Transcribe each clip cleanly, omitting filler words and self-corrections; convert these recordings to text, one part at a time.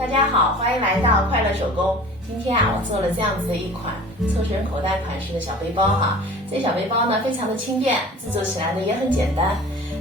大家好，欢迎来到快乐手工。今天我做了这样子的一款侧身口袋款式的小背包哈。这小背包呢非常的轻便，制作起来呢也很简单。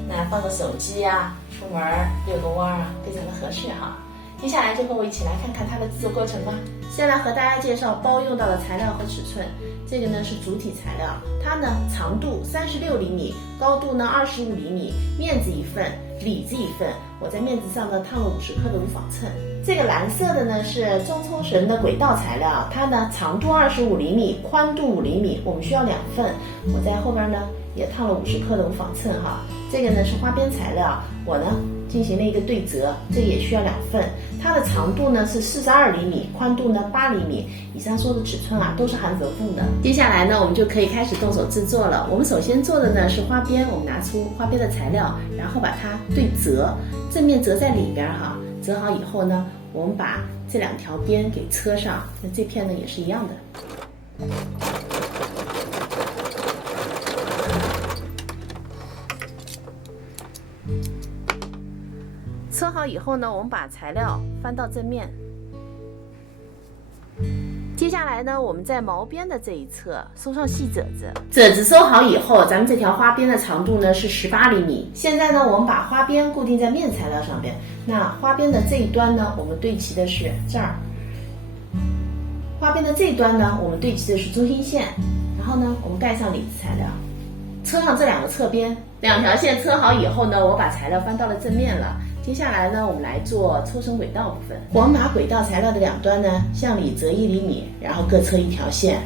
那放个手机出门遛个弯非常的合适哈。接下来就和我一起来看看它的制作过程吧。先来和大家介绍包用到的材料和尺寸。这个呢是主体材料，它呢长度36厘米，高度呢25厘米，面子一份，里子一份。我在面子上呢烫了50克的无纺衬。这个蓝色的呢是中抽绳的轨道材料，它呢长度25厘米，宽度5厘米，我们需要2份。我在后边呢也烫了50克的无纺衬哈。这个呢是花边材料，我呢进行了一个对折，这个也需要2份。它的长度呢是42厘米，宽度呢8厘米。以上说的尺寸都是含折缝的。接下来呢我们就可以开始动手制作了。我们首先做的呢是花边，我们拿出花边的材料，然后把它对折，正面折在里边哈。折好以后呢，我们把这2条边给车上，那这片呢也是一样的。车好以后呢，我们把材料翻到正面。接下来呢，我们在毛边的这一侧收上细褶子。褶子收好以后，咱们这条花边的长度呢是18厘米。现在呢，我们把花边固定在面材料上边。那花边的这一端呢，我们对齐的是这儿。花边的这一端呢，我们对齐的是中心线。然后呢，我们盖上里子材料，车上这2个侧边，2条线车好以后呢，我把材料翻到了正面了。接下来呢，我们来做抽绳轨道部分。我们把轨道材料的2端呢向里折1厘米，然后各车1条线，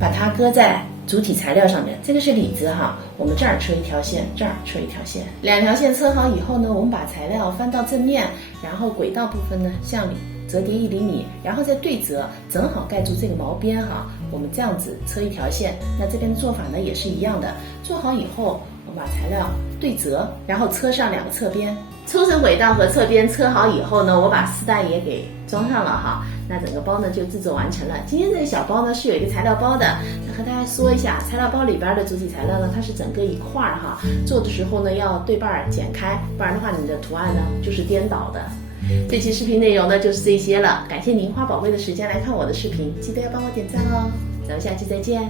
把它搁在主体材料上面。这个是里子哈，我们这儿车1条线，这儿车1条线，2条线车好以后呢，我们把材料翻到正面，然后轨道部分呢向里折叠1厘米，然后再对折，正好盖住这个毛边哈。我们这样子车1条线，那这边的做法呢也是一样的。做好以后，我们把材料对折，然后车上2个侧边。抽绳轨道和侧边车好以后呢，我把丝带也给装上了哈。那整个包呢就制作完成了。今天这个小包呢是有一个材料包的，和大家说一下，材料包里边的主体材料呢，它是整个一块哈。做的时候呢要对半剪开，不然的话你的图案呢就是颠倒的。这期视频内容呢就是这些了，感谢您花宝贵的时间来看我的视频，记得要帮我点赞哦。咱们下期再见。